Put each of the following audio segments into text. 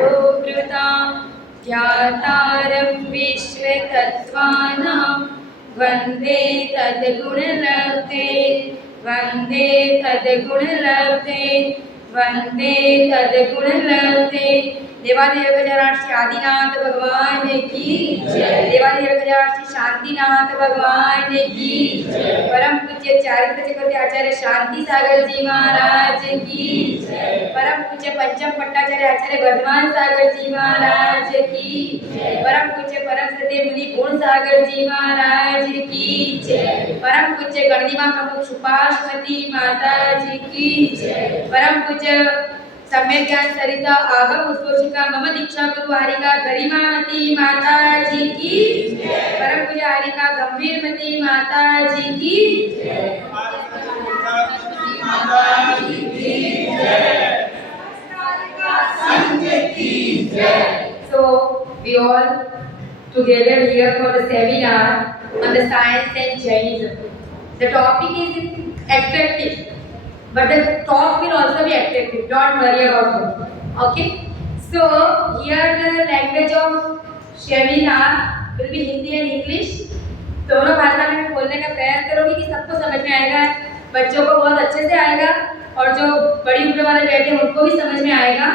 तपोवृतां ध्यातारं विश्वतत्त्वानां वन्दे तद्गुणलब्धे वन्दे तद्गुणलब्धे वन्दे तद्गुणलब्धे। देवादेव गजानन श्री आदिनाथ भगवान की जय। देवादेव गजानन श्री शांतिनाथ भगवान की जय। परम पूज्य चारित्र चक्रवर्ती आचार्य शांति सागर जी महाराज की जय। परम पूज्य पंचम पट्टाचार्य आचार्य वर्धमान सागर जी महाराज की जय। परम पूज्य परम श्रद्धेय मुनि गुण सागर जी महाराज की जय। परम पूज्य गणदिमा प्रमुख सुपाश्वती माता जी की जय। परम पूज्य सम्यक ज्ञान सरिता आगम उद्घोषिका मम दीक्षा गुरु हारिका गरिमावती माता जी की जय। परम पूज्य हारिका गंभीरमती माता जी की जय। So we all together here for the seminar on the science and Jainism. The topic is attractive, but the talk will also be attractive. Don't worry about it. Okay? So here the language of seminar will be Hindi and English. दोनों भाषा में बोलने का प्रयास करोगे कि सबको समझ में आएगा, बच्चों को बहुत अच्छे से आएगा और जो बड़ी उम्र वाले बैठे हैं उनको भी समझ में आएगा।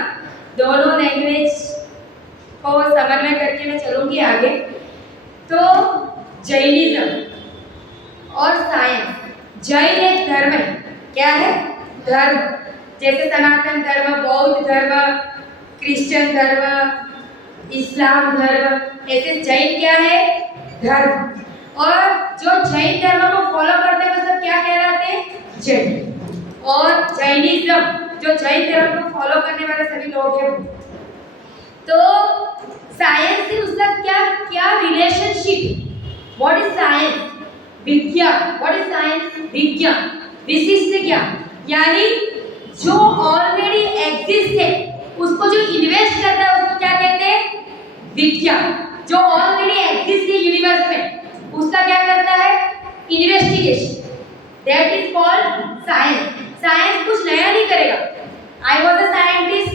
दोनों लैंग्वेज को समन्वय करके मैं चलूँगी आगे। तो जैनिज्म और साइंस। जैन एक धर्म है। क्या है? धर्म। जैसे सनातन धर्म, बौद्ध धर्म, क्रिश्चियन धर्म, इस्लाम धर्म, ऐसे जैन क्या है? धर्म। और जो जैन धर्म को फॉलो करते हैं वो सब क्या कहलाते हैं? जैन। और जैनिज्म जो जैन धर्म को फॉलो करने वाले सभी लोग हैं। तो साइंस से उसका क्या रिलेशनशिप? What is science? विज्ञान। What is science? विज्ञान। विशिष्ट ज्ञान यानी जो ऑलरेडी एग्जिस्ट है उसको जो इन्वेस्ट करता है उसको क्या कहते हैं? विज्ञान। जो ऑलरेडी एग्जिस्ट है यूनिवर्स में उसका क्या करता है? Investigation. That is called science. Science कुछ नया नहीं करेगा। आई वाज अ साइंटिस्ट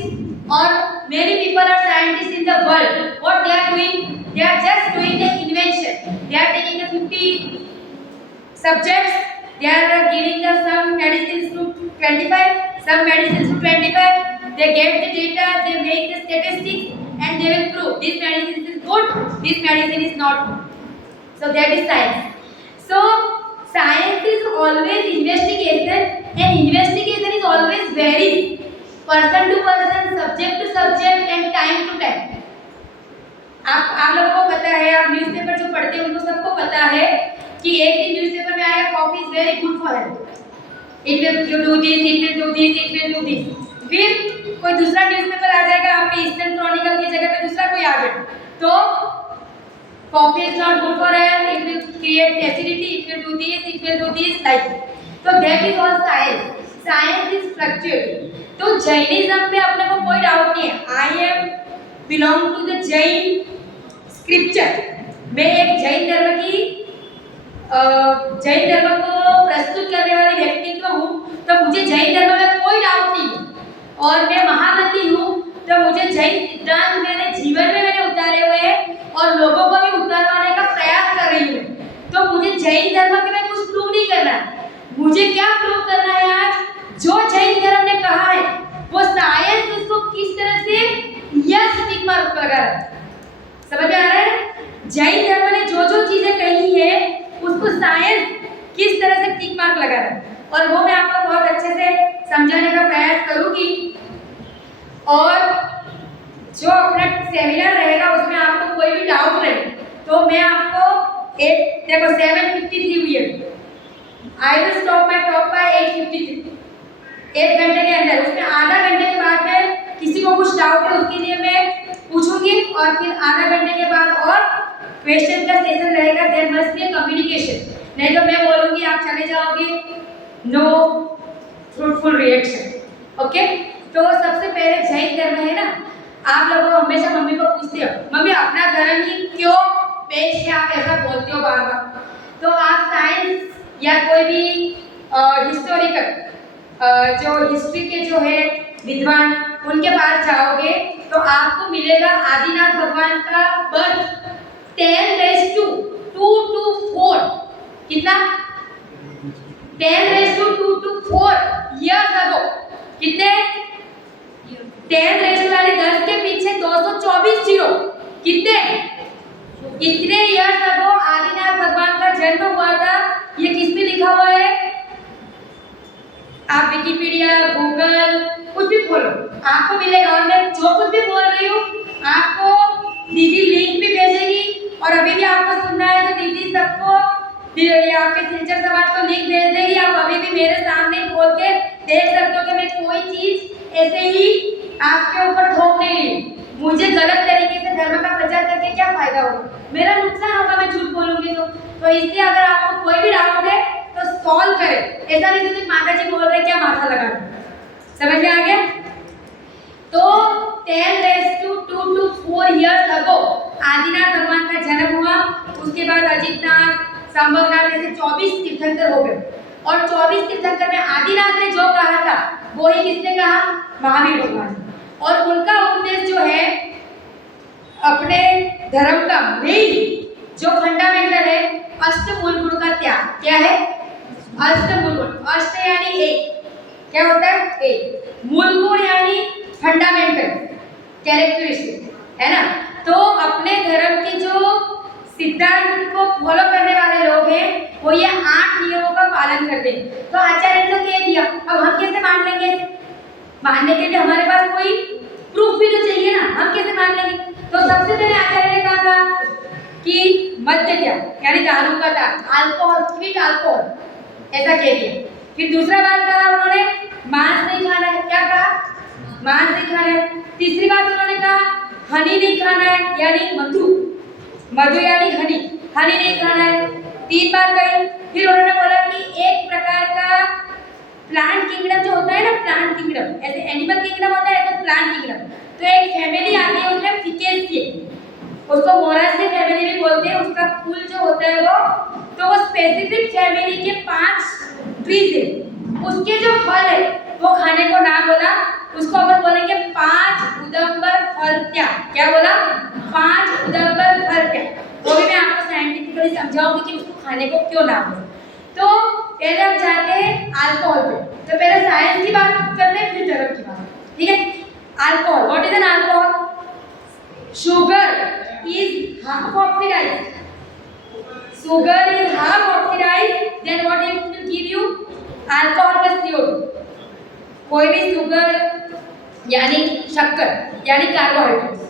और many people are scientists in the world. What they are doing? They are just doing the invention. They are taking the 50 subjects. They are giving the some medicines to 25, some medicines to 25. They get the data, they make the statistics, and they will prove this medicine is good, this medicine is not good. So that is science. So science is always investigation, and investigation is always varies. Person to person, subject to subject and time to time. आप लोगों को पता है, आप newspaper जो पढ़ते हैं उनको सबको पता है कि एक दिन न्यूज़पेपर में आया coffee is very good for health, it will you do this, it will do this, it will do this. फिर कोई दूसरा न्यूज़पेपर आ जाएगा आपके ईस्टर्न क्रॉनिकल की जगह पे दूसरा कोई आ गया तो coffee is not good for health, it will create acidity, it will do this, it will do this like. तो that is all science. Science is fluctuating. तो जैनिज्म में अपने को कोई डाउट नहीं है। I am belong to the Jain scripture. मैं एक जैन धर्म को प्रस्तुत करने वाले व्यक्तित्व हूँ, तो मुझे जैन धर्म में कोई डाउट नहीं है। और मैं महामती हूँ, तो मुझे जैन सिद्धांत मेरे जीवन में मैंने उतारे हुए हैं और लोगों को भी उतारवाने का प्रयास कर रही हूँ। तो मुझे जैन धर्म के में कुछ प्रूव नहीं करना है। मुझे क्या प्रूव करना है? आज जो जैन धर्म ने कहा है वो साइंस उसको किस तरह से यस टिक मार्क लगा रहा है। समझ में आ रहा है? जैन धर्म ने जो जो चीजें कही है उसको साइंस किस तरह से टिक मार्क लगा रहा है, और वो मैं आपको बहुत अच्छे से समझाने का प्रयास करूंगी। और जो अपना सेमिनार रहेगा उसमें आपको कोई भी डाउट रहे तो मैं आपको देखो 7:53 हुई है। I will stop my talk bye 8:53। 1 घंटे के अंदर। उसमें आधा घंटे के बाद में किसी को कुछ डाउट है उसके लिए मैं पूछूंगी और फिर आधा घंटे के बाद और क्वेश्चन का सेशन रहेगा। There must be communication. नहीं तो मैं बोलूंगी आप चले जाओगे, नो फ्रूटफुल रिएक्शन। ओके? तो सबसे पहले जैन धर्म है ना, आप लोग हमेशा मम्मी को पूछते हो मम्मी अपना धर्म ही क्यों पेश है, आप ऐसा बोलते हो बार बार। तो आप साइंस या कोई भी हिस्टोरिकल जो हिस्ट्री के जो है विद्वान उनके पास जाओगे तो आपको मिलेगा आदिनाथ भगवान का बर्थ 10⁻²⁴। कितना? 10⁻²⁴ years ago। कितने? 10 वाले 10 के पीछे 224 जीरो। कितने? इतने ईयर्स अगो आदिनाथ भगवान का जन्म हुआ था। ये किस पे लिखा हुआ है? आप विकिपीडिया, गूगल कुछ भी खोलो, आपको मिलेगा। और मैं जो कुछ भी बोल रही हूँ आपको दीदी लिंक भी भेजेगी, और अभी भी आपको सुनना है तो दीदी सबको आपके सिलचर समाज को लिंक भेज देगी। आप अभी भी मेरे सामने खोल के देख सकते हो कि मैं कोई चीज ऐसे ही आपके ऊपर थोप नहीं रही। मुझे गलत तरीके से धर्म का प्रचार करके क्या फायदा होगा? मेरा नुकसान होगा मैं झूठ बोलूंगी तो इसलिए अगर आपको कोई भी डाउट है तो सॉल्व करें। ऐसा नहीं कि माता जी बोल रहे क्या माथा लगाना। समझ में आ गया? तो 10⁻²⁴ years ago आदिनाथ भगवान का जन्म हुआ। उसके बाद अजितनाथ, संभवनाथ ऐसे 24 तीर्थंकर हो गए। और 24 तीर्थंकर में आदिनाथ ने जो कहा था वो ही किसने कहा? महावीर भगवान। और उनका उपदेश जो है अपने धर्म का मेन जो फंडामेंटल है अष्टमूल गुण का त्याग। क्या है? अष्टमूल गुण। अष्ट यानी एक, क्या होता है? एक। मूल गुण यानी फंडामेंटल कैरेक्टरिस्टिक, है ना? तो अपने धर्म के जो सिद्धांत को फॉलो करने वाले लोग हैं वो ये 8 नियमों का पालन करते हैं। तो आचार्य ने तो कह दिया, अब हम कैसे मान लेंगे? मानने के लिए हमारे पास कोई प्रूफ भी तो चाहिए ना, हम कैसे मान लेंगे? तो सबसे पहले आचार्य ने कहा था कि मद्य त्याग यानी दारू का त्याग, अल्कोहल, स्वीट अल्कोहल, ऐसा कह दिया। फिर दूसरा बात कहा उन्होंने मांस नहीं खाना है। क्या कहा? मांस नहीं खाना है। तीसरी बात उन्होंने कहा हनी नहीं खाना है यानी मधु, मधु यानी हनी, हनी नहीं खाना है। 3 बात कही। फिर उन्होंने बोला कि एक प्रकार का प्लांट किंगडम जो होता है ना, प्लांट किंगडम, ऐसे एनिमल किंगडम होता है ऐसे प्लांट किंगडम। तो एक फैमिली आती है उसमें फिकेसिए, उसको मोरासी फैमिली भी बोलते हैं। उसका फूल जो होता है वो स्पेसिफिक फैमिली के 5 ट्रीज है, उसके जो फल है वो खाने को ना बोला, उसको अपन बोलेंगे 5 उदंबर फल त्याग। क्या बोला? 5 उदंबर फल त्याग। वो भी मैं आपको साइंटिफिकली समझाऊंगी कि उसको खाने को क्यों ना बोले। तो पहले हम जाते हैं अल्कोहल पे। तो पहले साइंस की बात करते हैं फिर धर्म की बात। ठीक है? Alcohol, what is an alcohol? Sugar is half oxidised, sugar is half oxidized, then what it will give you? Alcohol plus CO2। कोई भी शुगर यानी शक्कर यानी कार्बोहाइड्रेट्स,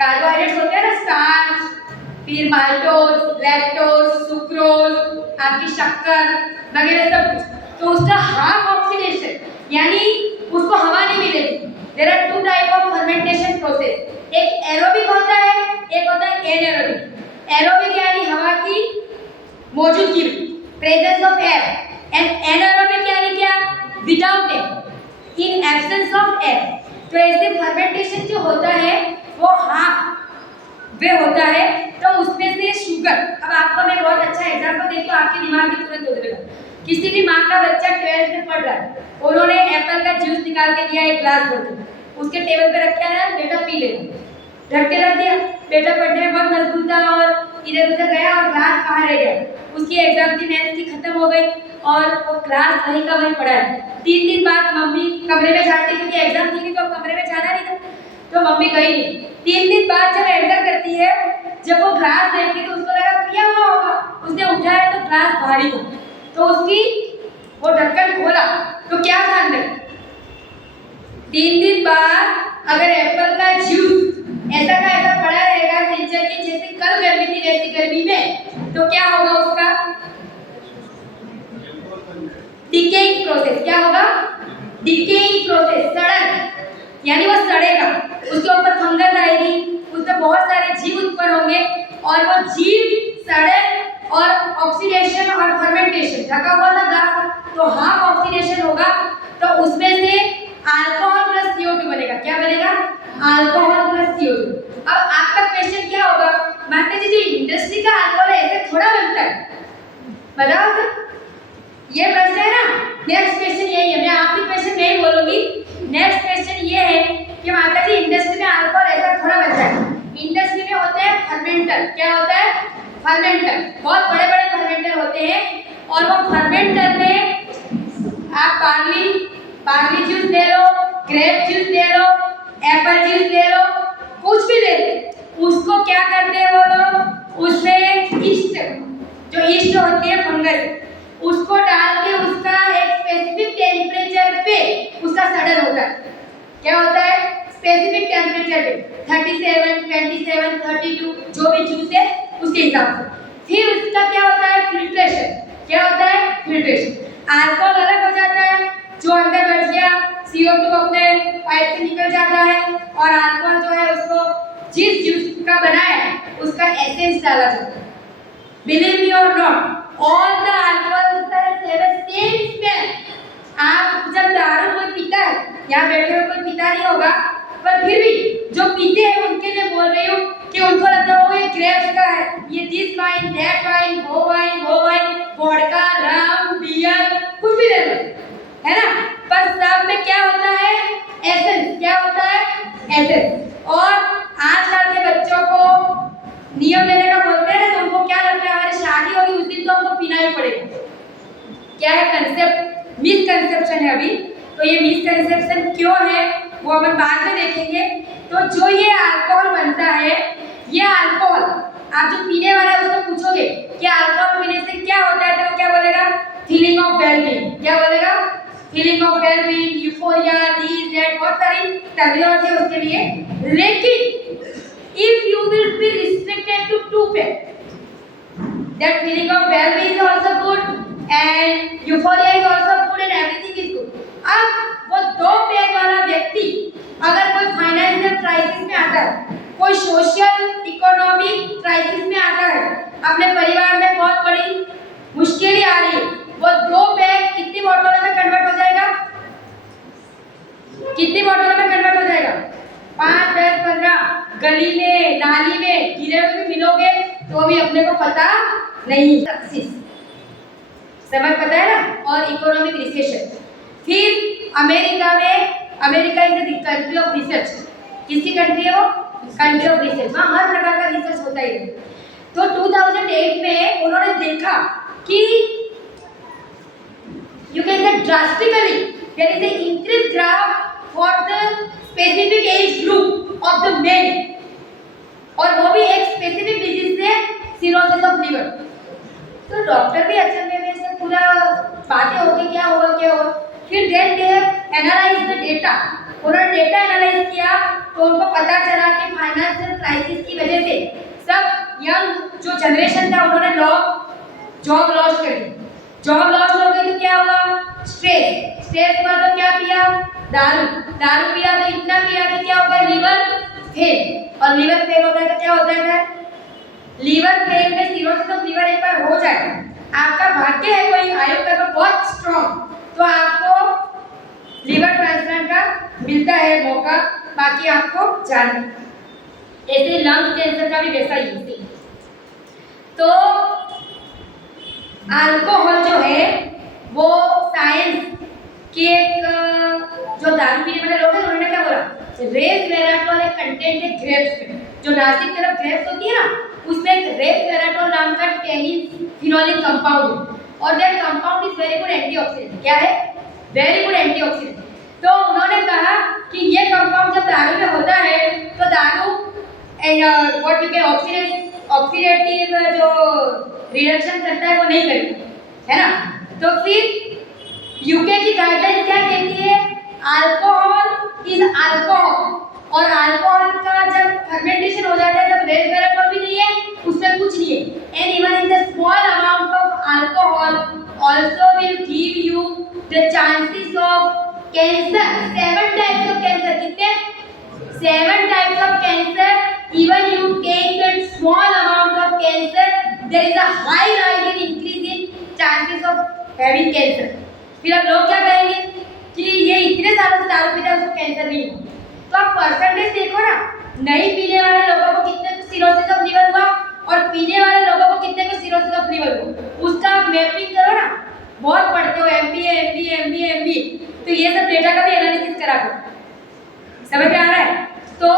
कार्बोहाइड्रेट्स होते हैं ना, स्टार्च, फिर माल्टोज, लैक्टोज, सुक्रोज, आपकी शक्कर वगैरह सब कुछ। तो उसका हाफ ऑक्सीडेशन यानी उसको हवा नहीं मिलेगी। There are 2 type of fermentation process, एक एरोबिक होता है, एक होता है एनारोबिक। एरोबिक यानी हवा की मौजूदगी, presence of air, and anaerobic यानी क्या? Without air, in absence of air. तो ऐसे फर्मेंटेशन जो होता है वो हाफ वे होता है। तो उसमें से शुगर, अब आपको मैं बहुत अच्छा एग्जांपल देती हूँ, आपके दिमाग में तुरंत उतरेगा। किसी भी माँ का बच्चा 12th में पढ़ रहा है, उन्होंने एप्पल का जूस निकाल के दिया एक ग्लास भर के, उसके टेबल पे रखा है, बेटा पी ले, ढक के रख दिया। बेटा पढ़ने में बहुत मजबूत था और इधर उधर गया और ग्लास बाहर रह गया। उसकी एग्जाम की मैथ्स की खत्म हो गई और वो ग्लास वहीं का वहीं पड़ा है। 3 दिन बाद मम्मी कमरे में जाती, क्योंकि एग्जाम थी तो कमरे में जाना नहीं था, तो मम्मी गई नहीं। 3 दिन बाद जब एंटर करती है, जब वो ग्लास देखती तो उसको लगा पिया हुआ होगा, उसने उठाया तो ग्लास भारी था, तो उसकी वो ढक्कन खोला तो क्या जान गई? 3 दिन बाद अगर एप्पल का जूस ऐसा का ऐसा पड़ा रहेगा फ्रीजर के, जैसे कल गर्मी थी वैसी गर्मी में, तो क्या होगा उसका? Decaying process. क्या होगा? डिकेइंग प्रोसेस, सड़न, यानी वो सड़ेगा, उसके ऊपर फंगस आएगी, उसमें बहुत सारे जीव उत्पन्न होंगे और वो जीव सड़न और ऑक्सीडेशन और फर्मेंटेशन, ढका हुआ था ग्लास तो हाफ ऑक्सीडेशन होगा, तो उसमें से अल्कोहल प्लस CO2 बनेगा। क्या बनेगा? Alcohol plus CO2। अब आपका क्वेश्चन क्या होगा? माता जी जो इंडस्ट्री का अल्कोहल है ऐसे थोड़ा बनता है, बताओ सर, ये प्रश्न है ना। नेक्स्ट क्वेश्चन यही है, मैं आपकी क्वेश्चन नहीं बोलूंगी। नेक्स्ट क्वेश्चन ये है कि माता जी इंडस्ट्री में अल्कोहल ऐसा थोड़ा बचा है। इंडस्ट्री में होते हैं फर्मेंटर। क्या होता है? फर्मेंटर। बहुत बड़े बड़े फर्मेंटर होते हैं और वो फर्मेंटर में आप बार्ली जूस ले लो, ग्रेप जूस ले लो, एप्पल जूस ले लो, कुछ भी ले लो, उसको क्या करते हैं वो लोग, उसमें ईस्ट, जो ईस्ट होती है फंगस, उसको डाल के उसका एक स्पेसिफिक टेम्परेचर पे उसका सड़न होता है। क्या होता है? स्पेसिफिक टेम्परेचर पे 37, 27, 32 जो भी जूस है उसके हिसाब से। फिर उसका क्या होता है? फिल्ट्रेशन। क्या होता है? फिल्ट्रेशन। अल्कोहल अलग हो जाता है, जो अंदर बैठ गया CO2 अपने पाइप से निकल जाता है और अल्कोहल जो है उसको जिस जूस का बनाया है उसका एसेंस डाला जाता है। Believe me or not, all the alcohols have a same smell. आप जब दारू कोई पीता है, यहाँ बैठे हुए कोई पीता नहीं होगा, पर फिर भी जो पीते हैं उनके लिए बोल रही हूँ कि उनको लगता है ये ग्रेप्स का है, ये दिस वाइन, दैट वाइन, वो वाइन, वोडका, रम, बियर, कुछ भी ले लो, है ना? पर सब में क्या होता है? एसेंस। क्या होता है? एसेंस। और आजकल के बच्चों को नियम लेने का बोलते हैं तो उनको क्या लगता है हमारी शादी होगी उस दिन तो हमको पीना ही पड़ेगा। क्या है कंसेप्ट? मिसकंसेप्शन है अभी। तो ये मिसकंसेप्शन क्यों है वो अपन बाद में देखेंगे। तो जो ये अल्कोहल बनता है, ये अल्कोहल आप जो पीने वाला है उसको पूछोगे कि अल्कोहल पीने से क्या होता है तो वो क्या बोलेगा? Feeling of wellbeing. क्या बोलेगा? Feeling of wellbeing, euphoria, this that, बहुत सारी टर्मिनोलॉजी है उसके लिए। लेकिन if you will be restricted to 2 packs, that feeling of well-being is also good and euphoria is also good and everything is good. अब वो 2 पैक वाला व्यक्ति अगर कोई फाइनेंशियल क्राइसिस में आता है, कोई सोशल इकोनॉमिक क्राइसिस में आता है, अपने परिवार में बहुत बड़ी मुश्किल आ रही है, वो 2 पैक कितनी बोतलों में कन्वर्ट हो जाएगा? कितनी बोतलों में कन्वर्ट हो जाएगा? 5, 10, 15 गली में नाली में गिरे हुए भी मिलोगे तो भी अपने को पता नहीं। समझ पता है ना? और इकोनॉमिक रिसेशन। फिर America is the country of research. किसकी कंट्री है वो? Country of research. वहाँ हर प्रकार का रिसर्च होता है। तो 2008 में उन्होंने देखा कि you can say drastically there is a increase graph for the specific age group of the men, और वो भी एक स्पेसिफिक डिजीज से सिरोसिस ऑफ लिवर। तो डॉक्टर भी अचंभे में से पूरा बातें होगी क्या होगा। फिर then they analyse the data. उन्होंने डेटा एनालाइज किया तो उनको पता चला कि फाइनेंशियल क्राइसिस की वजह से सब यंग जो जनरेशन था उन्होंने जॉब लॉस कर दी। जॉब लॉस हो गई तो क्या हुआ? स्ट्रेस हुआ तो क्या पिया? दारू पिया तो इतना पिया कि क्या हो गया? Liver fail. और लिवर फेल होता है तो क्या होता है? लिवर फेल में सिरोसिस ऑफ लिवर एक बार हो जाए, आपका भाग्य है कोई आयु का बहुत स्ट्रॉन्ग, तो आपको लिवर ट्रांसप्लांट का मिलता है मौका, बाकी आपको जाना। ऐसे लंग्स कैंसर का भी वैसा ही है। तो अल्कोहल जो है वो साइंस के एक जो दारू पीने वाले लोग हैं उन्होंने क्या बोला? रेस वेराटोल एक कंटेंट है ग्रेप्स में। जो नासिक तरफ ग्रेप्स होती है ना, उसमें एक रेस वेराटोल नाम का टेनिन फिनोलिक कंपाउंड, और that compound is very good antioxidant. क्या है? Very good antioxidant. तो उन्होंने कहा कि ये कंपाउंड जब दारू में होता है तो दारू व्हाट यू कैन ऑक्सीडेटिव जो रिडक्शन करता है वो नहीं करेगा, है ना? तो फिर यूके की गाइडलाइन क्या कहती है? अल्कोहल इज अल्कोहल, और अल्कोहल का जब फर्मेंटेशन हो जाता है तब रेस वेराटोल भी नहीं है, उसमें कुछ नहीं है। And even in the small amount of alcohol also will give you the chances of cancer. 7 types of cancer. कितने? 7 types of cancer. Even you take that small amount of cancer, there is a high rise in increase in chances of having cancer. फिर अब लोग क्या कहेंगे कि ये इतने सालों से दारू पीता है उसको कैंसर नहीं हुआ। तो आप परसेंटेज देखो ना, नहीं पीने वाले लोगों को कितने सिरोसिस ऑफ लिवर हुआ और पीने वाले लोगों को कितने को सिरोसिस ऑफ लिवर हुआ, उसका आप मैपिंग करो ना। बहुत पढ़ते हो MBA, तो ये सब डेटा का भी एनालिसिस करा करो। समझ में आ रहा है? तो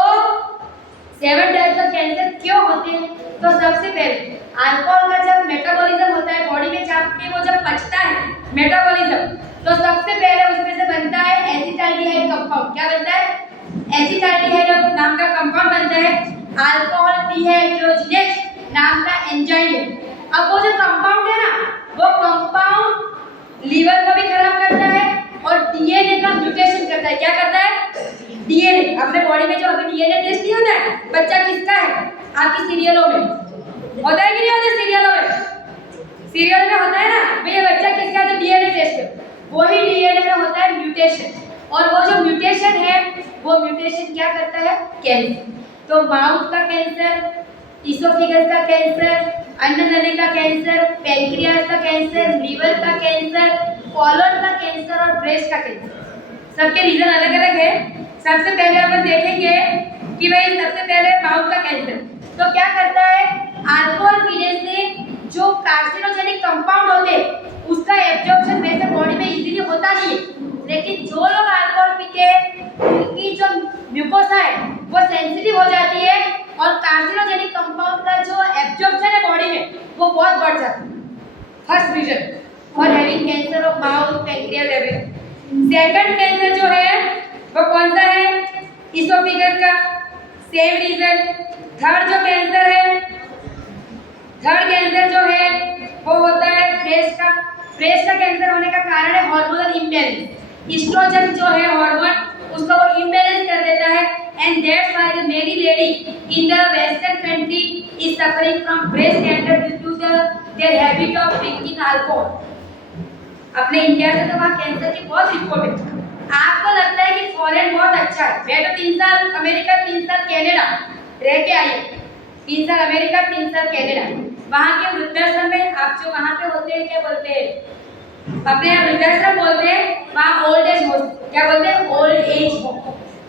7 टाइप्स ऑफ कैंसर क्यों होते हैं? तो सबसे पहले अल्कोहल का जब मेटाबॉलिज्म होता है बॉडी में, जाके वो जब पचता है मेटाबॉलिज्म, तो सबसे पहले उसमें से बनता है एसिटाल्डिहाइड कंपाउंड। क्या बनता है? एसिटाल्डिहाइड नाम का कंपाउंड बनता है। अल्कोहल डिहाइड्रोजिनेज नाम का एंजाइम है। अब वो जो कंपाउंड है ना, वो कंपाउंड लीवर को भी खराब करता है और डीएनए का म्यूटेशन करता है। क्या करता है? डीएनए। अपने बॉडी में जो अभी डीएनए टेस्ट नहीं होता है, बच्चा किसका है? आपकी सीरियलों में होता है कि नहीं होता? सीरियलों में, सीरियल में होता है ना भैया बच्चा किसका है, तो डीएनए टेस्ट। वही डीएनए में होता है म्यूटेशन, और वो जो म्यूटेशन है वो म्यूटेशन क्या करता है? कैंसर। तो माउथ का कैंसर, इसोफेगस का कैंसर, अन्न नली का कैंसर, पैंक्रियाज का कैंसर, लीवर का कैंसर, कॉलन का कैंसर और ब्रेस्ट का कैंसर, सबके रीजन अलग अलग है। सबसे पहले अपन देखेंगे कि भाई सबसे पहले माउथ का कैंसर। तो क्या करता है? अल्कोहल पीने से जो कार्सिनोजेनिक कंपाउंड होते हैं उसका एब्जॉर्प्शन वैसे बॉडी में इजीली होता नहीं है, लेकिन जो लोग अल्कोहल पीते हैं उनकी जो म्यूकोसा है वो सेंसिटिव हो जाती है और कार्सिनोजेनिक कंपाउंड का जो एब्जॉर्प्शन है बॉडी में वो बहुत बढ़ जाता है। First reason for having cancer of mouth, pancreas, everything. Second cancer जो है वो कौन सा है? इसोफेगस का, सेम रीजन। थर्ड जो कैंसर है, थर्ड कैंसर जो है वो होता है ब्रेस्ट का। ब्रेस्ट का कैंसर होने का कारण है हार्मोनल इम्बैलेंस। एस्ट्रोजन जो है हार्मोन उसको वो इम्बैलेंस कर देता है, and that's why the many lady in the western country is suffering from breast cancer due to their habit of drinking alcohol. अपने इंडिया से तो वहाँ कैंसर की बहुत रिपोर्ट है। आपको लगता है कि फॉरेन बहुत अच्छा है। मैं तो 3 साल अमेरिका, 3 साल कनाडा रह के आई। 3 साल अमेरिका, 3 साल कनाडा। वहाँ के वृद्धाश्रम में आप जो वहाँ पे होते हैं क्या बोलते हैं? अपने यहाँ वृद्धाश्रम बोलते हैं, वहाँ ओल्ड एज होम। क्या बोलते हैं? Old age home.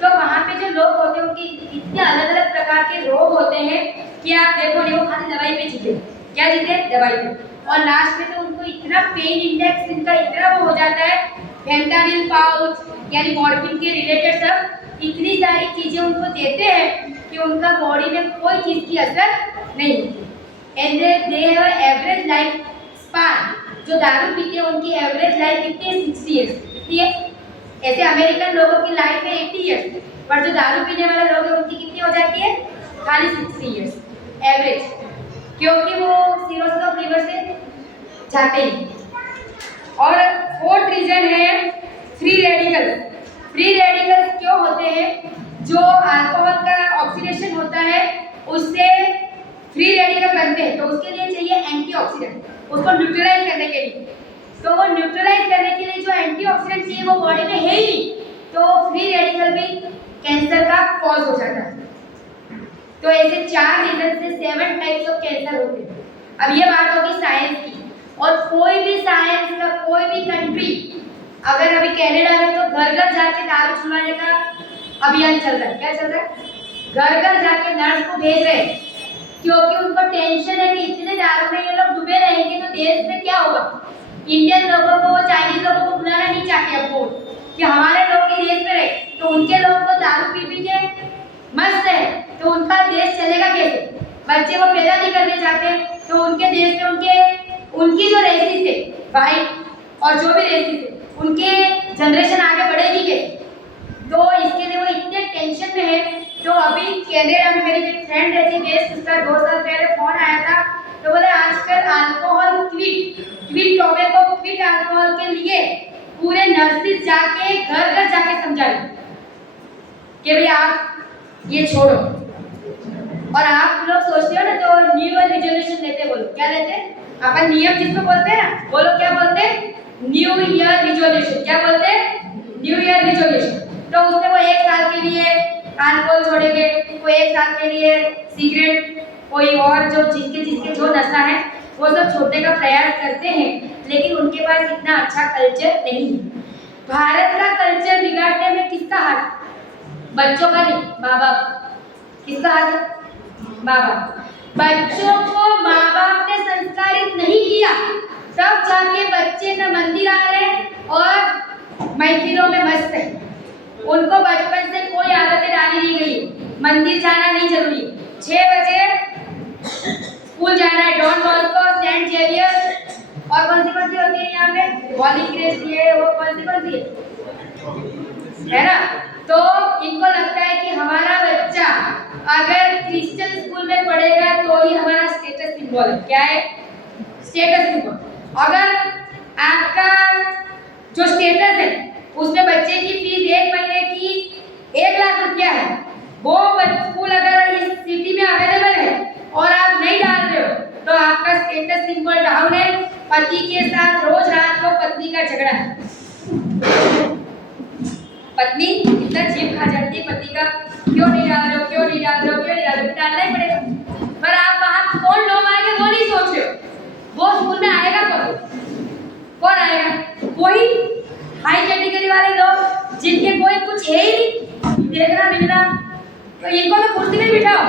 तो वहाँ पे जो लोग होते हैं उनकी इतने अलग अलग प्रकार के रोग होते हैं कि आप देखो नहीं, वो खाली दवाई पे जीते। क्या जीते? दवाई पे। और लास्ट में तो उनको इतना पेन इंडेक्स इनका इतना वो हो जाता है, फेंटानिल पाउच यानी मॉर्फिन के रिलेटेड सब इतनी सारी चीजें उनको देते हैं कि उनका बॉडी में कोई चीज की असर नहीं होती। And they have average life span. जो दारू पीते हैं उनकी एवरेज लाइफ कितनी है? 60 ईयर्स। कितनी है? ऐसे अमेरिकन लोगों की लाइफ है 80 ईयर्स, पर जो दारू पीने वाले लोग हैं उनकी कितनी हो जाती है? खाली 60 ईयर्स एवरेज, क्योंकि वो सिरोसिस ऑफ लीवर से जाते ही। और फोर्थ रीजन है फ्री रेडिकल्स। फ्री रेडिकल्स क्यों होते हैं? जो अल्कोहल का ऑक्सीडेशन होता है उससे फ्री रेडिकल बनते हैं, तो उसके लिए चाहिए एंटीऑक्सीडेंट, उसको न्यूट्रलाइज करने के लिए। तो वो न्यूट्रलाइज करने के लिए जो एंटीऑक्सीडेंट चाहिए वो बॉडी में है ही नहीं, तो फ्री रेडिकल भी कैंसर का कॉज हो जाता है। तो ऐसे 4 रीजन से 7 टाइप्स ऑफ कैंसर होते हैं। अब ये बात होगी साइंस की, और कोई भी साइंस का कोई भी कंट्री, अगर अभी कनाडा में तो घर घर जाके दारू छुड़ाने का अभियान चल रहा है। क्या चल रहा है? घर घर जाके नर्स को भेज रहे हैं, क्योंकि उनको टेंशन है कि इतने दारू में ये लोग डूबे रहेंगे तो देश में क्या होगा। इंडियन लोगों को, चाइनीज लोगों को बुलाना नहीं चाहते अब वो कि हमारे लोग ही देश में रहे, तो उनके लोग तो दारू पी पी के मस्त है, तो उनका देश चलेगा कैसे? बच्चे वो पैदा नहीं करने चाहते, तो उनके देश में उनकी जो रेसिस है वाइट और जो भी रेसिस है उनके जनरेशन आगे बढ़ेगी कैसे? तो इसके लिए वो इतने टेंशन में है। तो अभी कनाडा में मेरी एक फ्रेंड रहती है, उसका 2 साल पहले फोन आया था, तो बोले आजकल alcohol quit tobacco quit alcohol के लिए पूरे नर्सेज जाके घर घर जाके समझा रही कि भाई आप ये छोड़ो। और आप लोग सोचते हो ना तो न्यू ईयर रिजोल्यूशन लेते, बोलो क्या लेते? अपन नियम जिसको बोलते हैं ना, बोलो क्या बोलते हैं? New year resolution. क्या बोलते हैं? New year resolution. तो उसमें वो 1 साल के लिए अल्कोहल छोड़ेंगे, कोई 1 साल के लिए सिगरेट, कोई और जो जिसके जो नशा है वो सब छोड़ने का प्रयास करते हैं, लेकिन उनके पास इतना अच्छा कल्चर नहीं है। भारत का कल्चर बिगाड़ने में किसका हाथ? बच्चों का नहीं, माँ बाप। किसका हाथ है? माँ बाप। बच्चों को माँ बाप ने संस्कारित नहीं किया, तब जाके बच्चे न मंदिर आ रहे और महफिलों में मस्त है। उनको बचपन से कोई की आदतें डाली दी गई। मंदिर जाना नहीं जरूरी, 6 बजे स्कूल जाना है। डॉन बॉस्को, सेंट जेवियर और कौन सी होती है यहाँ पे, होली ग्रेस, ये वो कौन सी है ना। तो इनको लगता है कि हमारा बच्चा अगर क्रिश्चियन स्कूल में पढ़ेगा तो ही हमारा स्टेटस सिंबल है। क्या है? Status symbol. अगर आपका जो स्टेटस है उसमें बच्चे की फीस 1 महीने की 1 लाख रुपया है, वो स्कूल अगर इस सिटी में अवेलेबल है और आप नहीं डाल रहे हो तो आपका स्टेटस सिंबल डाउन है। पति के साथ रोज रात को पत्नी का झगड़ा है। पत्नी इतना जीभ खा जाती है पति का, क्यों नहीं डाल रहे हो, क्यों नहीं डाल रहे हो, क्यों नहीं डाल रहे हो, डालना ही पड़ेगा। पर आप वहां कौन लोग आएंगे वो नहीं सोच रहे हो। वो स्कूल में आएगा कौन आएगा? कोई हाई कैटेगरी वाले लोग जिनके कोई कुछ है ही नहीं, देखना मिलना, तो इनको तो कुर्सी में बिठाओ।